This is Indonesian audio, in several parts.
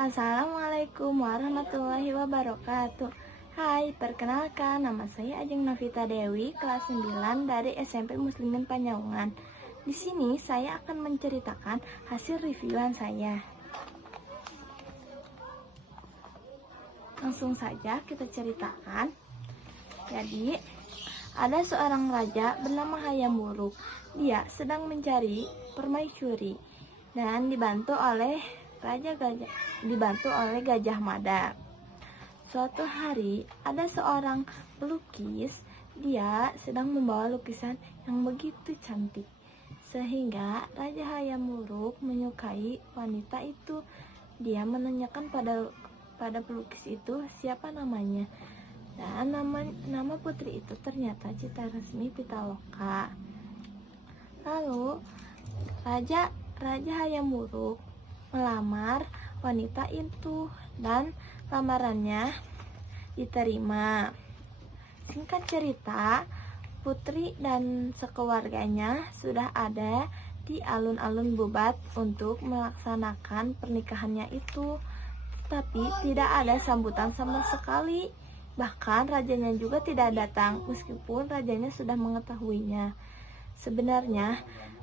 Assalamualaikum warahmatullahi wabarakatuh. Hai, perkenalkan nama saya Ajeng Novita Dewi, kelas 9 dari SMP Muslimin Panyaungan. Di sini saya akan menceritakan hasil reviewan saya. Langsung saja kita ceritakan. Jadi, ada seorang raja bernama Hayam Wuruk. Dia sedang mencari permaisuri dan dibantu oleh Gajah Mada. Suatu hari ada seorang pelukis, dia sedang membawa lukisan yang begitu cantik sehingga Raja Hayam Wuruk menyukai wanita itu. Dia menanyakan pada pelukis itu siapa namanya, dan nama putri itu ternyata Citarasmi Pitaloka. Lalu Raja Hayam Wuruk melamar wanita itu dan lamarannya diterima. Singkat cerita, putri dan sekeluarganya sudah ada di alun-alun Bubat untuk melaksanakan pernikahannya itu. Tetapi tidak ada sambutan sama sekali. Bahkan rajanya juga tidak datang meskipun rajanya sudah mengetahuinya. Sebenarnya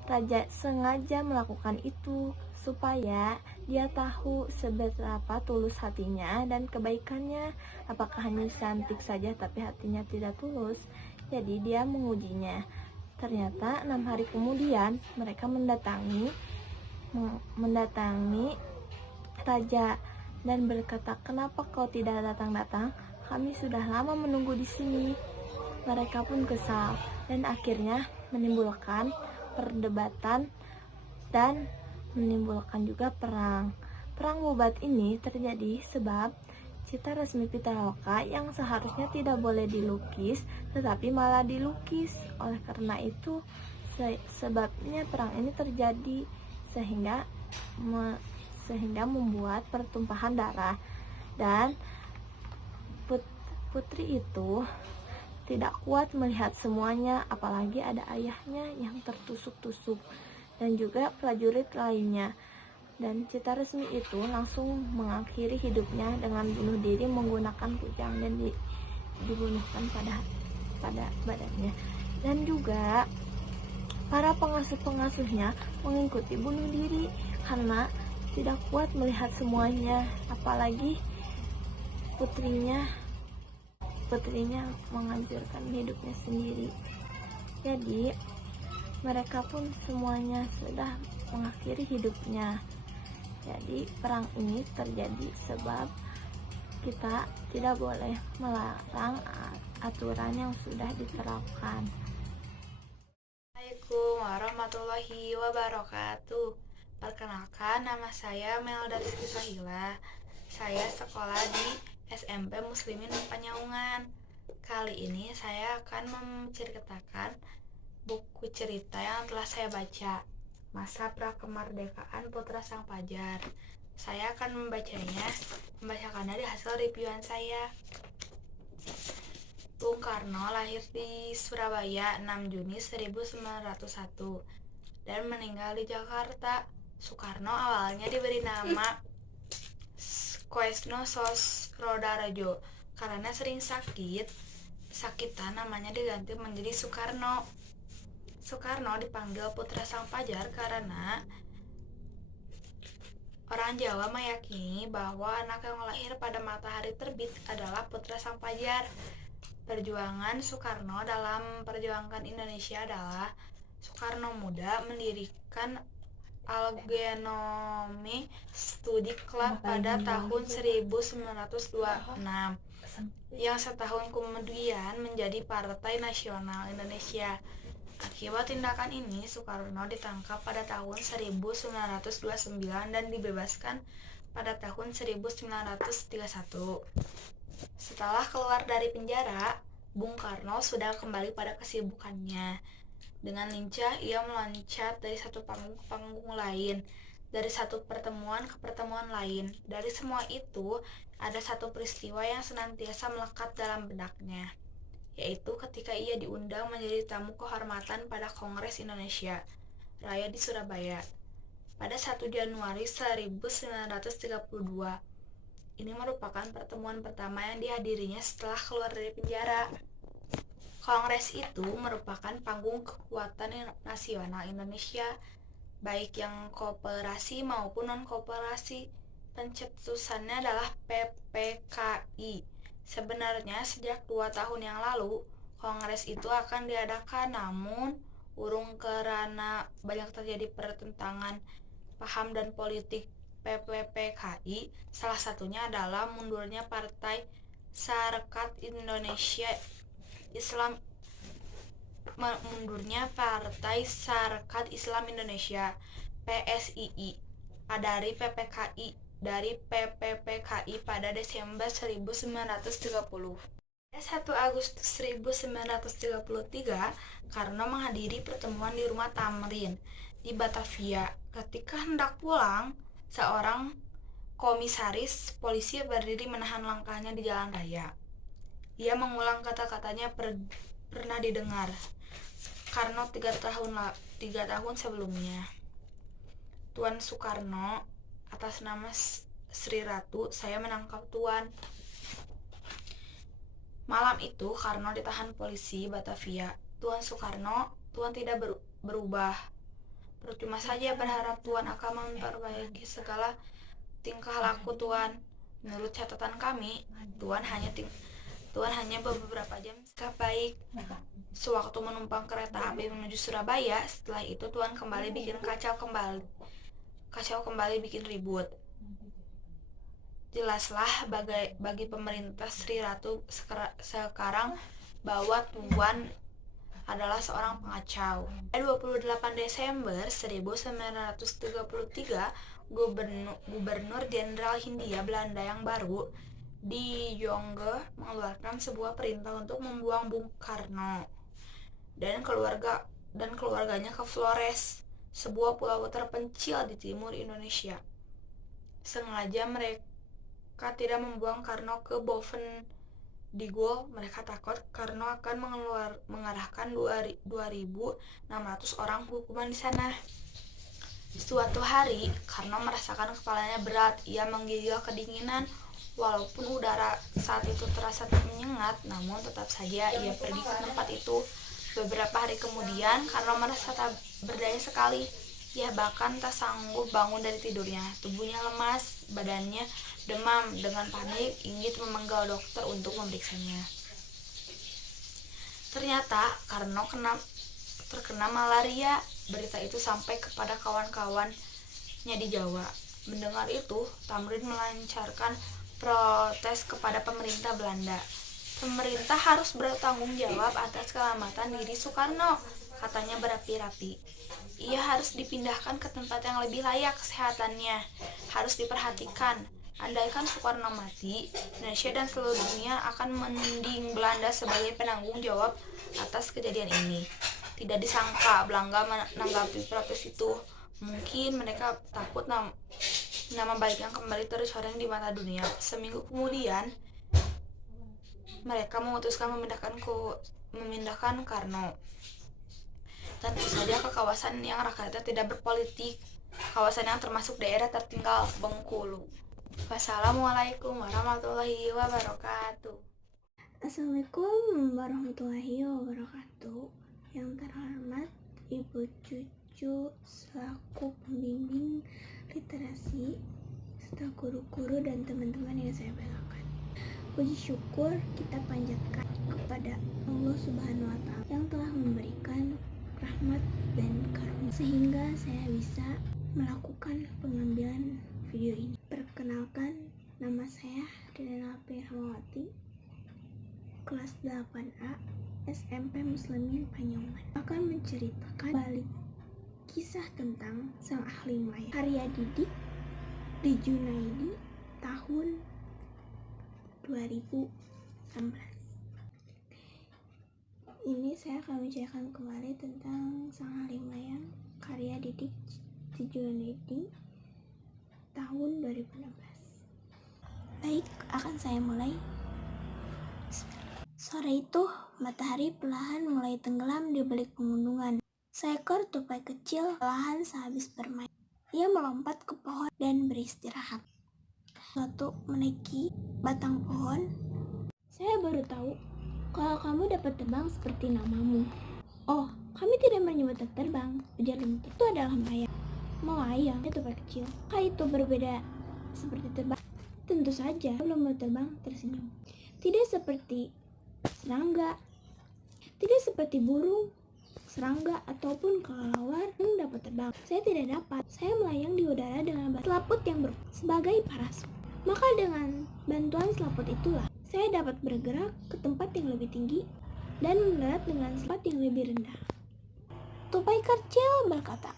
raja sengaja melakukan itu supaya dia tahu seberapa tulus hatinya dan kebaikannya. Apakah hanya cantik saja tapi hatinya tidak tulus? Jadi dia mengujinya. Ternyata 6 hari kemudian mereka mendatangi raja dan berkata, "Kenapa kau tidak datang-datang? Kami sudah lama menunggu di sini." Mereka pun kesal dan akhirnya menimbulkan perdebatan dan menimbulkan juga perang. Perang Bubat ini terjadi sebab Citarasmi Pitaloka yang seharusnya tidak boleh dilukis tetapi malah dilukis. Oleh karena itu sebabnya perang ini terjadi sehingga membuat pertumpahan darah, dan putri itu tidak kuat melihat semuanya, apalagi ada ayahnya yang tertusuk-tusuk dan juga prajurit lainnya. Dan Citarasmi itu langsung mengakhiri hidupnya dengan bunuh diri menggunakan kujang dan dibunuhkan pada badannya. Dan juga para pengasuh-pengasuhnya mengikuti bunuh diri karena tidak kuat melihat semuanya, apalagi putrinya menghancurkan hidupnya sendiri. Jadi mereka pun semuanya sudah mengakhiri hidupnya. Jadi perang ini terjadi sebab kita tidak boleh melarang aturan yang sudah diterapkan. Assalamualaikum warahmatullahi wabarakatuh. Perkenalkan, nama saya Melda Rizky Sahila. Saya sekolah di SMP Muslimin Panyaungan. Kali ini saya akan menceritakan buku cerita yang telah saya baca, Masa Prakemerdekaan Putra Sang Fajar. Saya akan membacakan dari hasil reviewan saya. Bung Karno lahir di Surabaya 6 Juni 1901 dan meninggal di Jakarta. Soekarno awalnya diberi nama Koesno Sosrodarjo karena sering sakitan namanya diganti menjadi Soekarno. Soekarno dipanggil Putra Sang Fajar karena orang Jawa meyakini bahwa anak yang lahir pada matahari terbit adalah Putra Sang Fajar. Perjuangan Soekarno dalam perjuangan Indonesia adalah Soekarno Muda mendirikan Algonomi Studi Club pada tahun 1926 yang setahun kemudian menjadi Partai Nasional Indonesia. Akibat tindakan ini, Soekarno ditangkap pada tahun 1929 dan dibebaskan pada tahun 1931. Setelah keluar dari penjara, Bung Karno sudah kembali pada kesibukannya. Dengan lincah, ia meloncat dari satu panggung ke panggung lain, dari satu pertemuan ke pertemuan lain. Dari semua itu, ada satu peristiwa yang senantiasa melekat dalam benaknya, yaitu ketika ia diundang menjadi tamu kehormatan pada Kongres Indonesia Raya di Surabaya. pada 1 Januari 1932. Ini merupakan pertemuan pertama yang dihadirinya setelah keluar dari penjara. Kongres itu merupakan panggung kekuatan nasional Indonesia, baik yang kooperasi maupun non-kooperasi. Pencetusannya adalah PPKI. Sebenarnya sejak 2 tahun yang lalu, kongres itu akan diadakan, namun urung karena banyak terjadi pertentangan paham dan politik PPKI. Salah satunya adalah mundurnya Partai Sarekat Indonesia Islam Partai Sarekat Islam Indonesia PSII dari PPPKI pada Desember 1930. Pada 1 Agustus 1933, Karno menghadiri pertemuan di rumah Tamrin di Batavia. Ketika hendak pulang, seorang komisaris polisi berdiri menahan langkahnya di jalan raya. Ia mengulang kata-katanya pernah didengar Karno 3 tahun sebelumnya. Tuan Soekarno, atas nama Sri Ratu, saya menangkap Tuan. Malam itu Karno ditahan polisi Batavia. Tuan Soekarno, Tuan tidak berubah. Percuma saja berharap Tuan akan memperbaiki segala tingkah laku Tuan. Menurut catatan kami, Tuan hanya beberapa jam sikap baik. Sewaktu menumpang kereta api menuju Surabaya, setelah itu Tuan kembali bikin kacau kembali bikin ribut. Jelaslah bagi pemerintah Sri Ratu sekarang bahwa Tuan adalah seorang pengacau. Pada 28 Desember 1933, Gubernur Jenderal Hindia Belanda yang baru, De Jonge, mengeluarkan sebuah perintah untuk membuang Bung Karno dan keluarganya ke Flores, sebuah pulau terpencil di timur Indonesia. Sengaja mereka tidak membuang Karno ke Bovendigul. Mereka takut Karno akan mengarahkan 2.600 orang hukuman di sana. Suatu hari, Karno merasakan kepalanya berat. Ia menggigil kedinginan. Walaupun udara saat itu terasa menyengat, namun tetap saja ia pergi ke tempat itu. Beberapa hari kemudian, Karno merasa tak berdaya sekali. Ia bahkan tak sanggup bangun dari tidurnya. Tubuhnya lemas, badannya demam. Dengan panik, Inggit memanggil dokter untuk memeriksanya. Ternyata Karno terkena malaria. Berita itu sampai kepada kawan-kawannya di Jawa. Mendengar itu, Tamrin melancarkan protes kepada pemerintah Belanda. Pemerintah harus bertanggung jawab atas keselamatan diri Soekarno, katanya berapi-rapi. Ia harus dipindahkan ke tempat yang lebih layak kesehatannya, harus diperhatikan. Andaikan Soekarno mati, Indonesia dan seluruh dunia akan menuding Belanda sebagai penanggung jawab atas kejadian ini. Tidak disangka Belanda menanggapi protes itu. Mungkin mereka takut nama baiknya kembali tercoreng di mata dunia. Seminggu kemudian, mereka memutuskan memindahkan Karno. Tentu saja ke kawasan yang rakyatnya tidak berpolitik, kawasan yang termasuk daerah tertinggal Bengkulu. Wassalamualaikum warahmatullahi wabarakatuh. Assalamualaikum warahmatullahi wabarakatuh. Yang terhormat Ibu Cucu selaku pembimbing literasi serta guru-guru dan teman-teman yang saya banggakan. Puji syukur kita panjatkan kepada Allah Subhanahu wa Ta'ala yang telah memberikan rahmat dan karunia sehingga saya bisa melakukan pengambilan video ini. Perkenalkan, nama saya Denalpi Rahmawati, kelas 8A SMP Muslimin Panyaman, akan menceritakan balik kisah tentang sang ahli Melayu karya Didik di Junaidi tahun 2016. Ini saya akan menceritakan kembali tentang sang ahli Melayu karya Didik di Junaidi tahun 2016. Baik, akan saya mulai. Sore itu, matahari perlahan mulai tenggelam di balik pegunungan. Seekor tupai kecil perlahan sehabis bermain Ia melompat ke pohon dan beristirahat. Suatu menaiki batang pohon. Saya baru tahu kalau kamu dapat terbang seperti namamu. Oh, kami tidak menyebut terbang. Ujar lemut itu adalah melayang. Melayang itu kecil. Kah itu berbeda seperti terbang? Tentu saja, lemut terbang tersenyum. Tidak seperti serangga, tidak seperti burung, serangga ataupun kelelawar yang dapat terbang. Saya tidak dapat. Saya melayang di udara dengan selaput yang sebagai parasut. Maka dengan bantuan selaput itulah saya dapat bergerak ke tempat yang lebih tinggi dan mendarat dengan tempat yang lebih rendah. Tupai kecil berkata,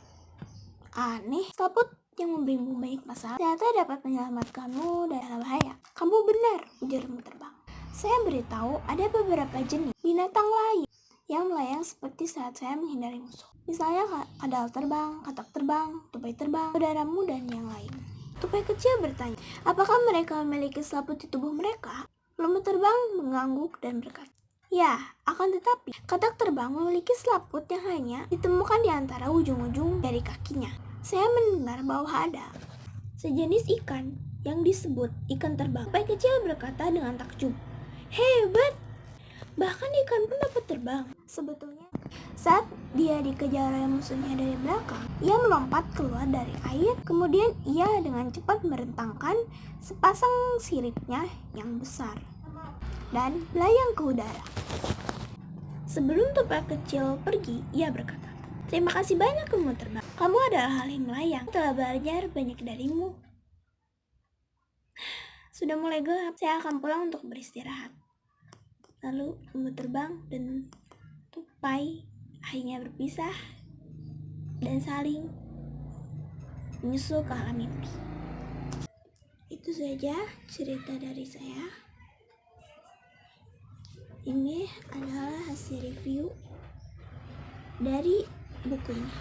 aneh, selaput yang memberimu banyak masalah ternyata dapat menyelamatkanmu dari bahaya. Kamu benar, ujarmu terbang. Saya beritahu ada beberapa jenis binatang lain yang melayang seperti saat saya menghindari musuh. Misalnya kadal terbang, katak terbang, tupai terbang, saudaramu dan yang lain. Tupai kecil bertanya, apakah mereka memiliki selaput di tubuh mereka? Lemut terbang mengangguk dan berkata, ya, akan tetapi katak terbang memiliki selaput yang hanya ditemukan di antara ujung-ujung dari kakinya. Saya mendengar bahwa ada sejenis ikan yang disebut ikan terbang. Tupai kecil berkata dengan takjub, hebat! Bahkan ikan pun dapat terbang. Sebetulnya, saat dia dikejar oleh musuhnya dari belakang, ia melompat keluar dari air. Kemudian ia dengan cepat merentangkan sepasang siripnya yang besar dan melayang ke udara. Sebelum tupai kecil pergi, ia berkata, terima kasih banyak kamu terbang. Kamu adalah hal yang melayang. Telah belajar banyak darimu. Sudah mulai gelap. Saya akan pulang untuk beristirahat. Lalu lemut terbang dan tupai akhirnya berpisah dan saling menyusul ke alam mimpi. Itu saja cerita dari saya. Ini adalah hasil review dari buku ini,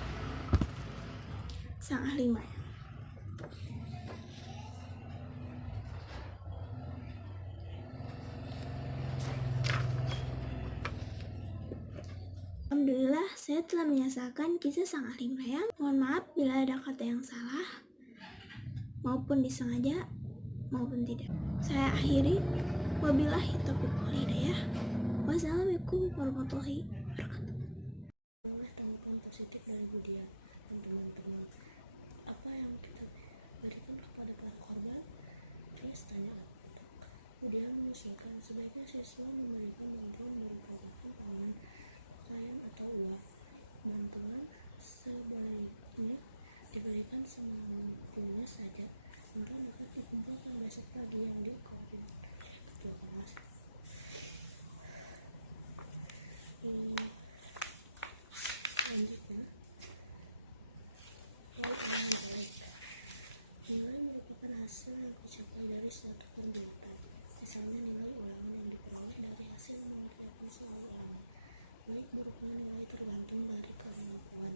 Sang Ahli Maya. Alhamdulillah, saya telah menyelesaikan kisah Sang Ahli Melayang. Mohon maaf bila ada kata yang salah, maupun disengaja, maupun tidak. Saya akhiri. Wabillahi taufiq wal hidayah. Wassalamualaikum warahmatullahi wabarakatuh. Tampang positif dari Budia dan teman-teman. Apa yang kita berikan kepada para korban? Terus tanyalah. Budia mengusulkan sebaiknya siswa memberikan bantuan berupa pangan, pakaian atau uang. Bantuan sebaiknya diberikan semampunya saja. Bantuan dapat dikumpulkan besok pagi yang dikoordinir ketua kelas. Selanjutnya, nilai merupakan hasil yang dicapai dari suatu kegiatan. Misalnya nilai ulangan yang diperoleh dari hasil mengerjakan sebuah ulangan. Baik buruknya nilai tergantung dari kemampuan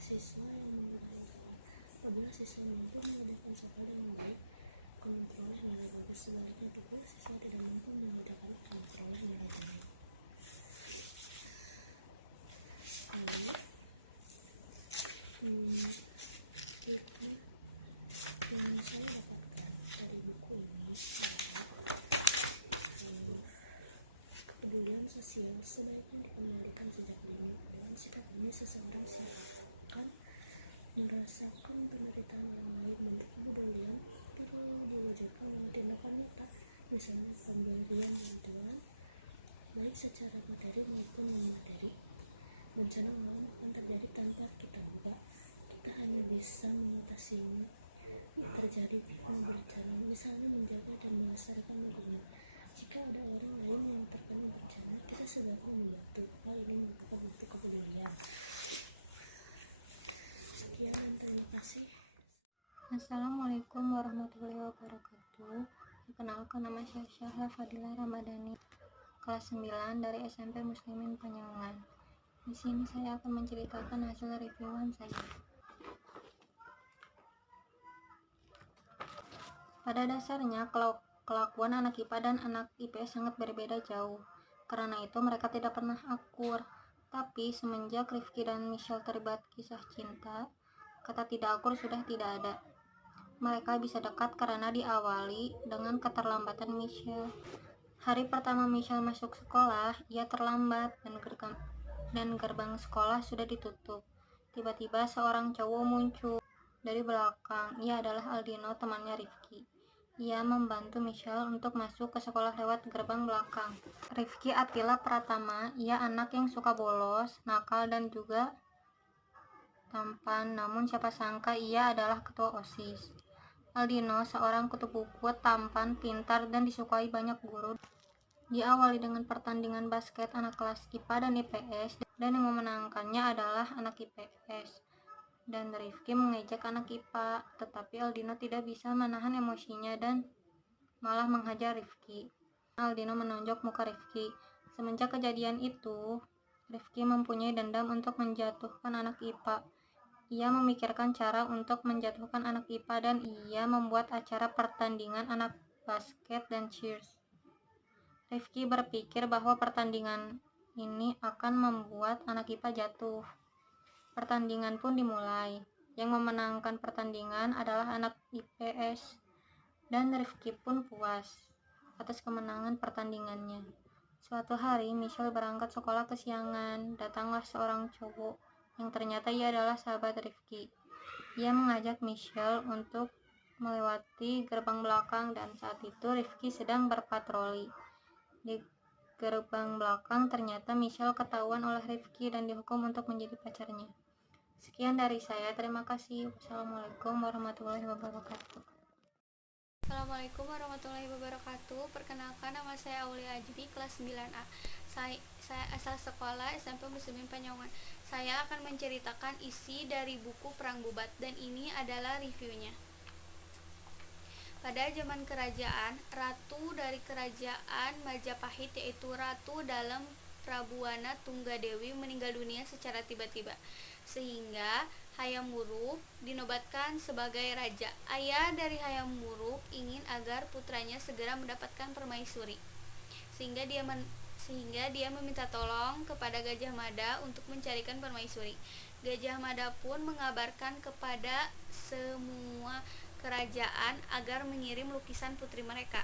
siswa yang mengerjakan. Apabila siswa mampu mengerjakan soal dengan baik, akan memperoleh nilai bagus. Sebaliknya, apabila siswa tidak mampu mengerjakan, akan memperoleh nilai jelek. Yang saya dapatkan dari buku ini kepedulian sosial sebaiknya dikendalikan sejak dini. Dengan sikap ini, seseorang silakan merasakan penderitaan orang lain. Bentuk kepedulian perlu diwujudkan dengan tindakan nyata, misalnya pemberian bantuan baik secara materi maupun non-materi. Bencana alam akan terjadi tanpa kita ubah. Kita hanya bisa mengatasinya terjadi dengan berencana, misalnya menjaga dan melestarikan lingkungan. Jika ada orang lain yang terkena bencana, kita sebaiknya membantu. Hal ini merupakan bentuk kepedulian. Sekian dan terima kasih. Assalamualaikum warahmatullahi wabarakatuh. Perkenalkan, nama saya Syahla Fadilah Ramadhani, kelas 9 dari SMP Muslimin Panyangan. Di sini saya akan menceritakan hasil reviewan saya. Pada dasarnya, kelakuan anak IPA dan anak IPS sangat berbeda jauh. Karena itu mereka tidak pernah akur. Tapi semenjak Rifki dan Michelle terlibat kisah cinta, Kata tidak akur sudah tidak ada. Mereka bisa dekat karena diawali dengan keterlambatan Michelle. Hari pertama Michelle masuk sekolah, ia terlambat dan gerbang sekolah sudah ditutup. Tiba-tiba seorang cowok muncul dari belakang. Ia adalah Aldino, temannya Rifki. Ia membantu Michelle untuk masuk ke sekolah lewat gerbang belakang. Rifki Attila Pratama, ia anak yang suka bolos, nakal dan juga tampan, namun siapa sangka ia adalah ketua OSIS. Aldino, seorang kutu buku, tampan, pintar, dan disukai banyak guru. Diawali dengan pertandingan basket anak kelas IPA dan IPS, dan yang memenangkannya adalah anak IPS. Dan Rifki mengejek anak IPA, tetapi Aldino tidak bisa menahan emosinya dan malah menghajar Rifki. Aldino menonjok muka Rifki. Semenjak kejadian itu, Rifki mempunyai dendam untuk menjatuhkan anak IPA. Ia memikirkan cara untuk menjatuhkan anak IPA dan ia membuat acara pertandingan anak basket dan cheers. Rifki berpikir bahwa pertandingan ini akan membuat anak IPA jatuh. Pertandingan pun dimulai. Yang memenangkan pertandingan adalah anak IPS dan Rifki pun puas atas kemenangan pertandingannya. Suatu hari, Michelle berangkat sekolah kesiangan. Datanglah seorang cowok yang ternyata ia adalah sahabat Rifki. Ia mengajak Michelle untuk melewati gerbang belakang dan saat itu Rifki sedang berpatroli. Di gerbang belakang ternyata Michelle ketahuan oleh Rifki dan dihukum untuk menjadi pacarnya. Sekian dari saya, terima kasih. Wassalamualaikum warahmatullahi wabarakatuh. Assalamualaikum warahmatullahi wabarakatuh. Perkenalkan, nama saya Aulia Ajdi, kelas 9A. Saya asal sekolah SMP Muslimin Panyaungan. Saya akan menceritakan isi dari buku Perang Bubat dan ini adalah reviewnya. Pada zaman kerajaan, ratu dari kerajaan Majapahit yaitu Ratu Dalem Prabuwana Tunggadewi meninggal dunia secara tiba-tiba, sehingga Hayam Wuruk dinobatkan sebagai raja. Ayah dari Hayam Wuruk ingin agar putranya segera mendapatkan permaisuri, sehingga dia meminta tolong kepada Gajah Mada untuk mencarikan permaisuri. Gajah Mada pun mengabarkan kepada semua kerajaan agar mengirim lukisan putri mereka.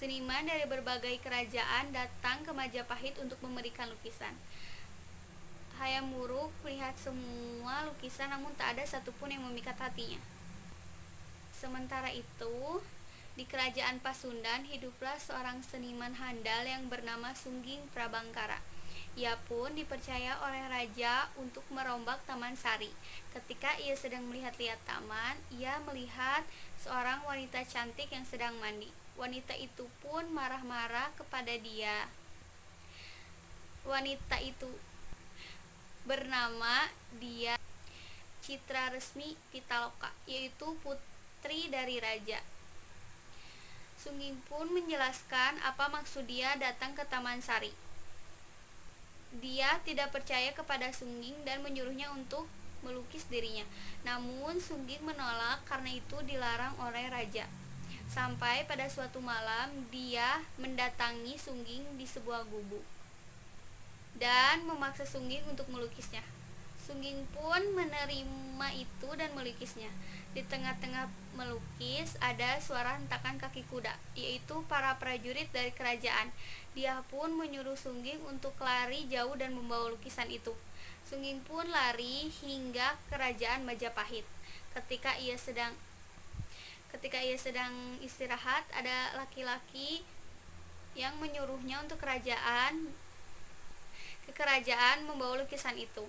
Seniman dari berbagai kerajaan datang ke Majapahit untuk memberikan lukisan. Hayam Wuruk melihat semua lukisan namun tak ada satupun yang memikat hatinya. Sementara itu, di kerajaan Pasundan hiduplah seorang seniman handal yang bernama Sungging Prabangkara. Ia pun dipercaya oleh raja untuk merombak Taman Sari. Ketika ia sedang melihat-lihat taman, ia melihat seorang wanita cantik yang sedang mandi. Wanita itu pun marah-marah kepada dia. Wanita itu bernama dia Citra Resmi Pitaloka, yaitu putri dari raja. Sungging pun menjelaskan apa maksud dia datang ke Taman Sari. Dia tidak percaya kepada Sungging dan menyuruhnya untuk melukis dirinya. Namun Sungging menolak karena itu dilarang oleh raja. Sampai pada suatu malam dia mendatangi Sungging di sebuah gubuk dan memaksa Sungging untuk melukisnya. Sungging pun menerima itu dan melukisnya. Di tengah-tengah melukis ada suara hentakan kaki kuda, yaitu para prajurit dari kerajaan. Dia pun menyuruh Sungging untuk lari jauh dan membawa lukisan itu. Sungging pun lari hingga kerajaan Majapahit. Ketika ia sedang istirahat, ada laki-laki yang menyuruhnya untuk ke kerajaan membawa lukisan itu.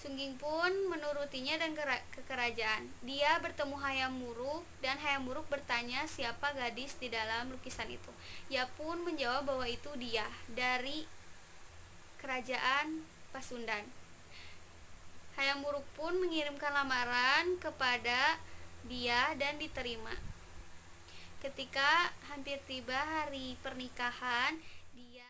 Sungging pun menurutinya dan ke kerajaan. Dia bertemu Hayam Wuruk dan Hayam Wuruk bertanya siapa gadis di dalam lukisan itu. Ia pun menjawab bahwa itu dia dari kerajaan Pasundan. Hayam Wuruk pun mengirimkan lamaran kepada dia dan diterima. Ketika hampir tiba hari pernikahan,